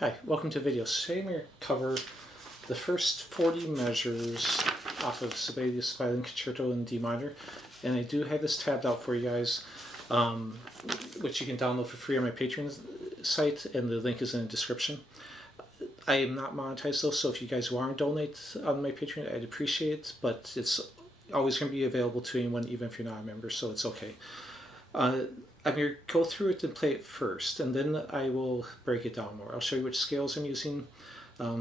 Hi, welcome to the video. Today I'm going to cover the first 40 measures off of Sibelius Violin Concerto in D minor. And I do have this tabbed out for you guys, which you can download for free on my Patreon site, and the link is in the description. I am not monetized though, so if you guys want to donate on my Patreon, I'd appreciate it, but it's always going to be available to anyone, even if you're not a member, so it's okay. I'm going to go through it and play it first, and then I will break it down more. I'll show you which scales I'm using,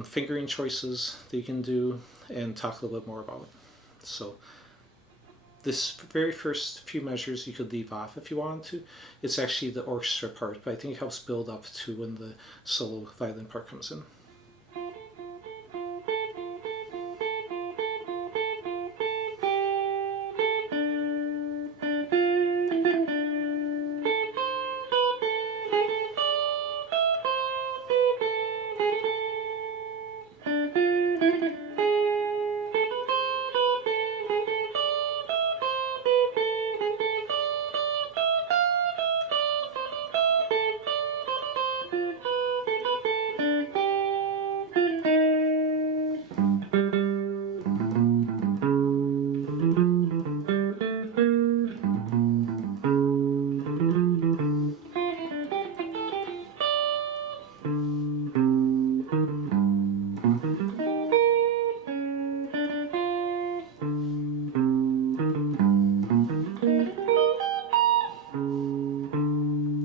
fingering choices that you can do, and talk a little bit more about it. So this very first few measures you could leave off if you wanted to. It's actually the orchestra part, but I think it helps build up to when the solo violin part comes in.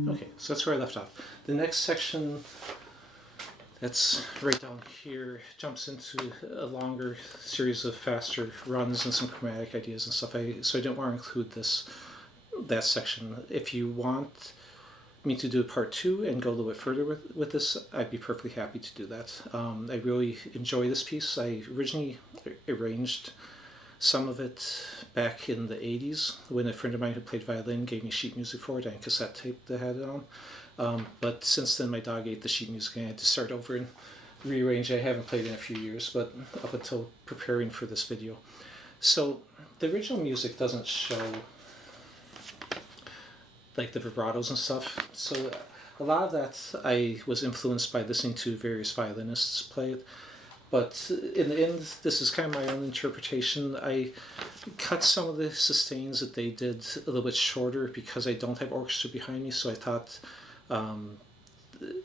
Okay, so that's where I left off. The next section, that's right down here, jumps into a longer series of faster runs and some chromatic ideas and stuff. So I didn't want to include that section. If you want me to do part 2 and go a little bit further with this, I'd be perfectly happy to do that. I really enjoy this piece. I originally arranged some of it back in the 80s when a friend of mine who played violin gave me sheet music for it and a cassette tape that had it on. But since then my dog ate the sheet music and I had to start over and rearrange it. I haven't played it in a few years, but up until preparing for this video. So the original music doesn't show like the vibratos and stuff. So a lot of that I was influenced by listening to various violinists play it. But in the end, this is kind of my own interpretation. I cut some of the sustains that they did a little bit shorter because I don't have orchestra behind me, so I thought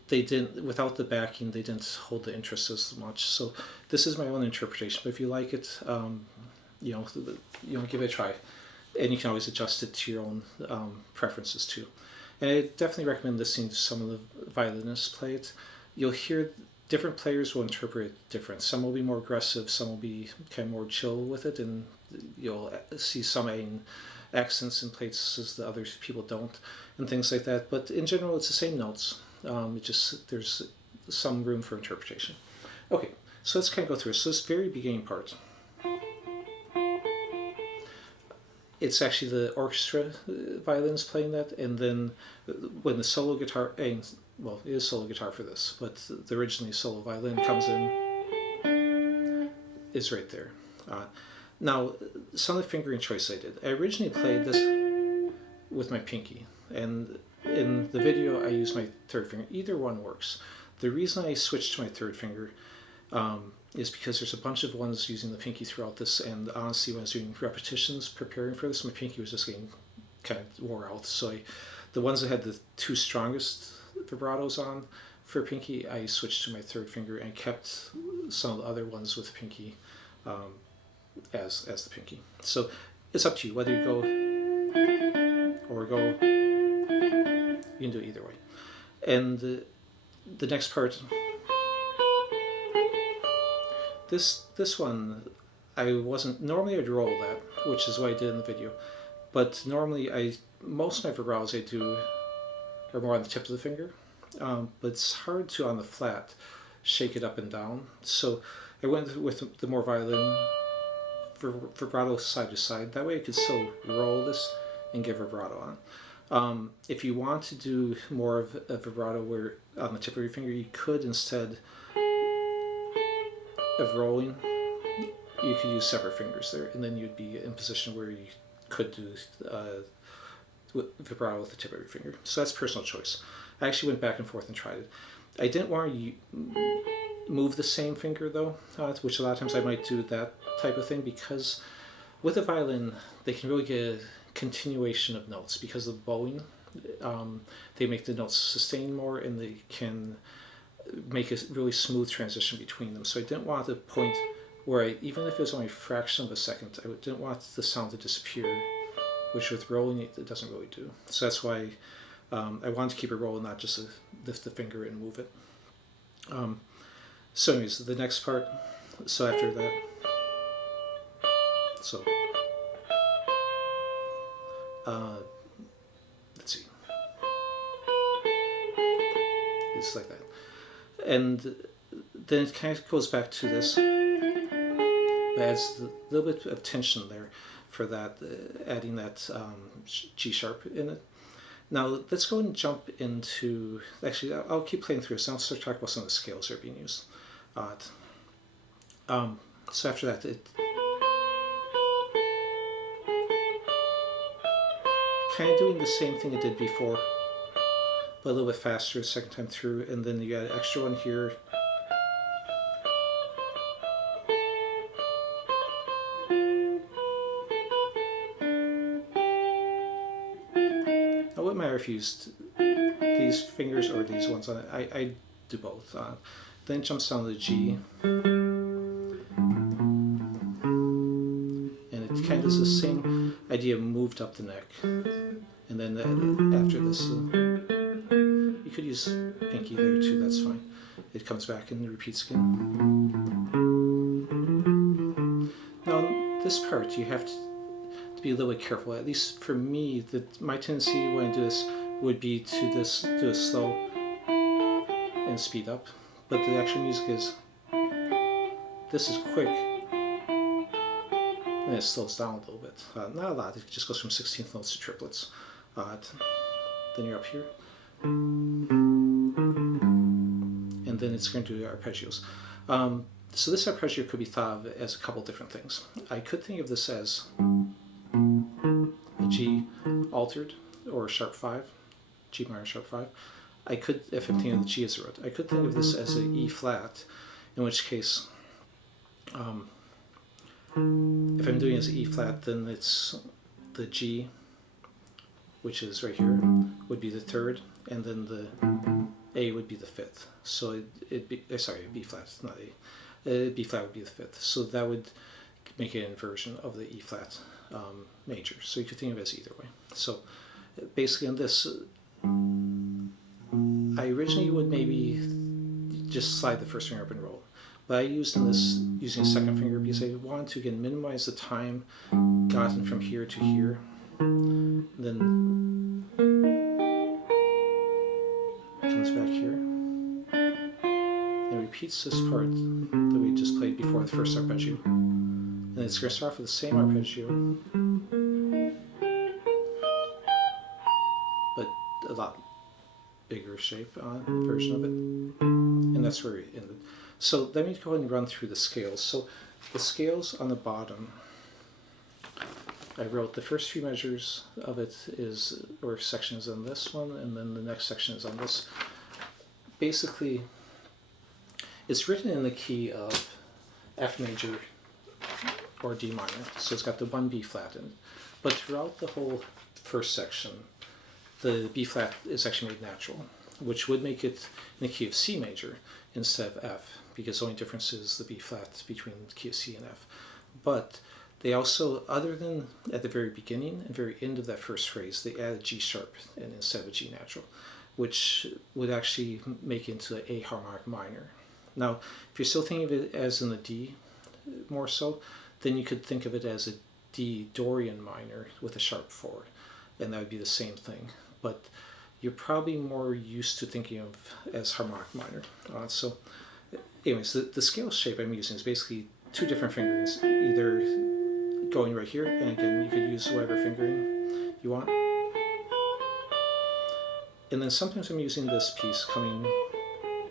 they didn't, without the backing, they didn't hold the interest as much. So this is my own interpretation, but if you like it, give it a try. And you can always adjust it to your own preferences too. And I definitely recommend listening to some of the violinists play it. You'll hear different players will interpret it different. Some will be more aggressive, some will be kind of more chill with it, and you'll see some adding accents in places that other people don't, and things like that. But in general, it's the same notes. There's some room for interpretation. Okay, so let's kind of go through it. So this very beginning part, it's actually the orchestra violins playing that, and then when the solo guitar, well, it is solo guitar for this, but the originally solo violin comes in, is right there. Now, some of the fingering choice I did. I originally played this with my pinky, and in the video I used my third finger. Either one works. The reason I switched to my third finger is because there's a bunch of ones using the pinky throughout this, and honestly when I was doing repetitions preparing for this, my pinky was just getting kind of wore out. So the ones that had the two strongest vibratos on for pinky, I switched to my third finger and kept some of the other ones with pinky as the pinky. So it's up to you whether you go or go. You can do it either way. And the next part, this one, I wasn't, normally I'd roll that, which is what I did in the video, but normally most of my vibratos I do are more on the tip of the finger, but it's hard to, on the flat, shake it up and down. So I went with the more violin vibrato side to side. That way I could still roll this and give vibrato on. If you want to do more of a vibrato where on the tip of your finger, you could, instead of rolling, you could use separate fingers there, and then you'd be in a position where you could do vibrato with the tip of your finger. So that's personal choice. I actually went back and forth and tried it. I didn't want to move the same finger though, which a lot of times I might do that type of thing, because with a violin they can really get a continuation of notes because of bowing. They make the notes sustain more, and they can make a really smooth transition between them. So I didn't want the point where even if it was only a fraction of a second, I didn't want the sound to disappear, which with rolling it doesn't really do. So that's why I wanted to keep it rolling, not just lift the finger and move it. So anyways, the next part, so after that, so let's see, it's like that. And then it kind of goes back to this. It adds a little bit of tension there for that, adding that G sharp in it. Now let's go and jump into, actually I'll keep playing through this and I'll start talking about some of the scales that are being used. So after that, it kind of doing the same thing it did before, but a little bit faster the second time through, and then you got an extra one here. Now, it wouldn't matter if you used these fingers or these ones on it. I do both. Then it jumps down to the G, and it kind of does the same idea, moved up the neck, and then after this, you could use pinky there too. That's fine. It comes back and repeats again. Now this part you have to be a little bit careful. At least for me, my tendency when I do this would be to do it slow and speed up. But the actual music is, this is quick, and it slows down a little bit. Not a lot. It just goes from 16th notes to triplets. Then you're up here, and then it's going to do arpeggios. So this arpeggio could be thought of as a couple different things. I could think of this as a G altered, or a sharp 5, G minor sharp 5. I could, if I'm thinking of the G as a root, I could think of this as an E flat, in which case, if I'm doing it as an E flat, then it's the G, which is right here, would be the third, and then the A would be the fifth. So it'd be, sorry, B flat, not A. B flat would be the fifth. So that would make it an inversion of the E flat major. So you could think of it as either way. So basically on this, I originally would maybe just slide the first finger up and roll. But I used in this using a second finger because I wanted to again minimize the time gotten from here to here. Then it comes back here and repeats this part that we just played before the first arpeggio. And it's going to start off with the same arpeggio, but a lot bigger shape version of it. And that's where we ended. So let me go ahead and run through the scales. So the scales on the bottom, I wrote the first few measures of it is, or section is on this one, and then the next section is on this. Basically, it's written in the key of F major or D minor, so it's got the one B flat in it. But throughout the whole first section, the B flat is actually made natural, which would make it in the key of C major instead of F, because the only difference is the B flat between the key of C and F. But they also, other than at the very beginning and very end of that first phrase, they add a G sharp and instead of a G natural, which would actually make it into a harmonic minor. Now, if you're still thinking of it as in the D more so, then you could think of it as a D Dorian minor with a sharp 4, and that would be the same thing. But you're probably more used to thinking of as harmonic minor. So anyways, the scale shape I'm using is basically two different fingerings, either going right here, and again, you could use whatever fingering you want. And then sometimes I'm using this piece coming,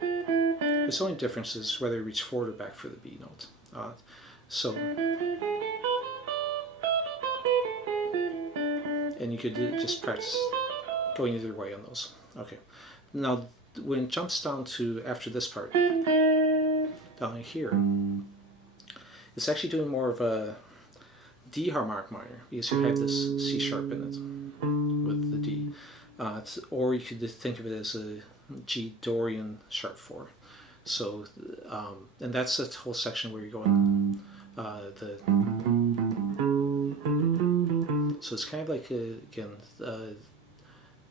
there's only differences whether you reach forward or back for the B note. And you could just practice going either way on those. Okay. Now, when it jumps down to after this part, down here, it's actually doing more of a D harmonic minor, because you have this C sharp in it with the D. Or you could think of it as a G Dorian sharp 4. So, and that's the whole section where you're going so it's kind of like, again,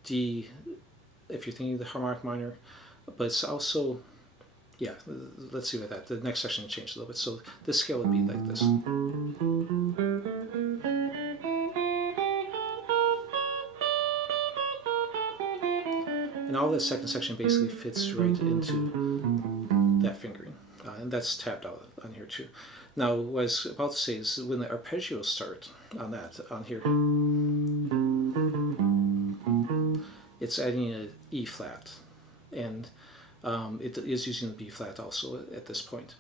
D, if you're thinking of the harmonic minor, but it's also, yeah, let's see about that. The next section will change a little bit. So this scale would be like this. And all that second section basically fits right into that fingering. And that's tapped out on here too. Now, what I was about to say is when the arpeggios start on that, on here, it's adding an E flat. And it is using the B flat also at this point,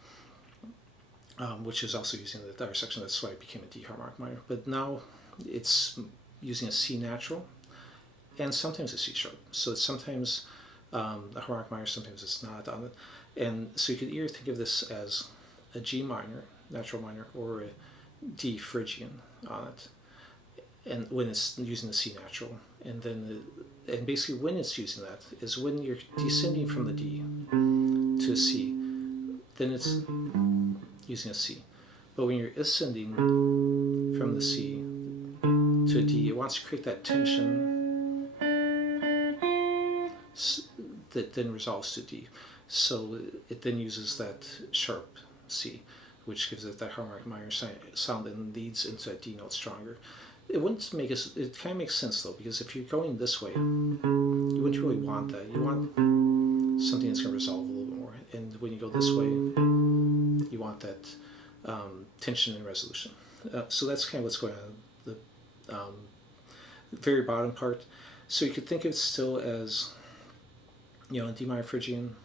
which is also using the other section. That's why it became a D harmonic minor. But now it's using a C natural and sometimes a C sharp. So it's sometimes a harmonic minor, sometimes it's not on it. And so you could either think of this as a G minor, natural minor, or a D Phrygian on it. And when it's using the C natural, and then and basically when it's using that is when you're descending from the D to a C, then it's using a C. But when you're ascending from the C to a D, it wants to create that tension that then resolves to D. So it then uses that sharp C, which gives it that harmonic minor sound and leads into a D note stronger. It wouldn't make us. It kind of makes sense though, because if you're going this way, you wouldn't really want that. You want something that's going to resolve a little bit more. And when you go this way, you want that tension and resolution. So that's kind of what's going on. The very bottom part. So you could think of it still as, you know, a D minor Phrygian,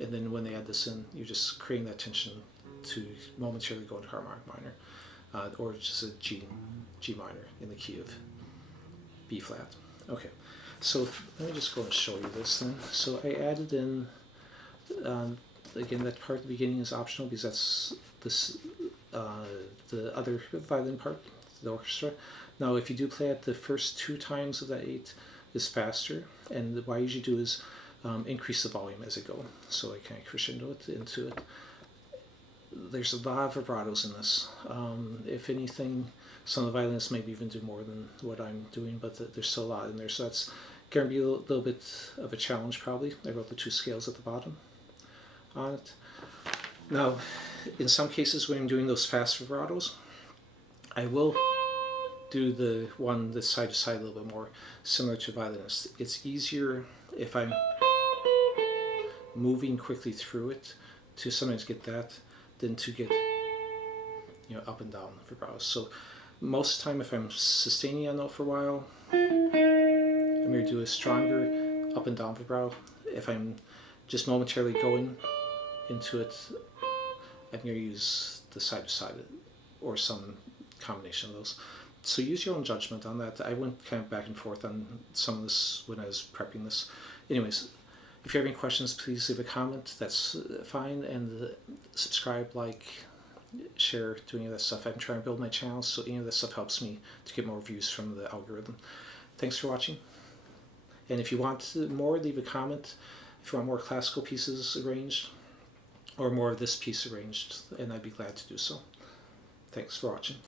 and then when they add this in, you're just creating that tension to momentarily go into harmonic minor, or just a G minor in the key of B flat. Okay, so let me just go and show you this then. So I added in, again, that part at the beginning is optional because that's this the other violin part, the orchestra. Now if you do play it, the first 2 times of that 8 is faster, and what I usually do is increase the volume as I go. So I kind of crescendo it into it. There's a lot of vibratos in this. If anything, some of the violinists maybe even do more than what I'm doing, but there's still a lot in there. So that's going to be a little bit of a challenge probably. I wrote the 2 scales at the bottom on it. Now, in some cases when I'm doing those fast vibratos, I will do the one that's side to side a little bit more, similar to violinist. It's easier if I'm moving quickly through it to sometimes get that than to get, you know, up and down vibratos. So most of the time if I'm sustaining a note for a while, I'm going to do a stronger up and down vibrato. If I'm just momentarily going into it, I'm going to use the side to side or some combination of those. So use your own judgment on that. I went kind of back and forth on some of this when I was prepping this. Anyways, if you have any questions, please leave a comment. That's fine. And subscribe, like, share, do any of that stuff. I'm trying to build my channel, so any of that stuff helps me to get more views from the algorithm. Thanks for watching. And if you want more, leave a comment. If you want more classical pieces arranged, or more of this piece arranged, and I'd be glad to do so. Thanks for watching.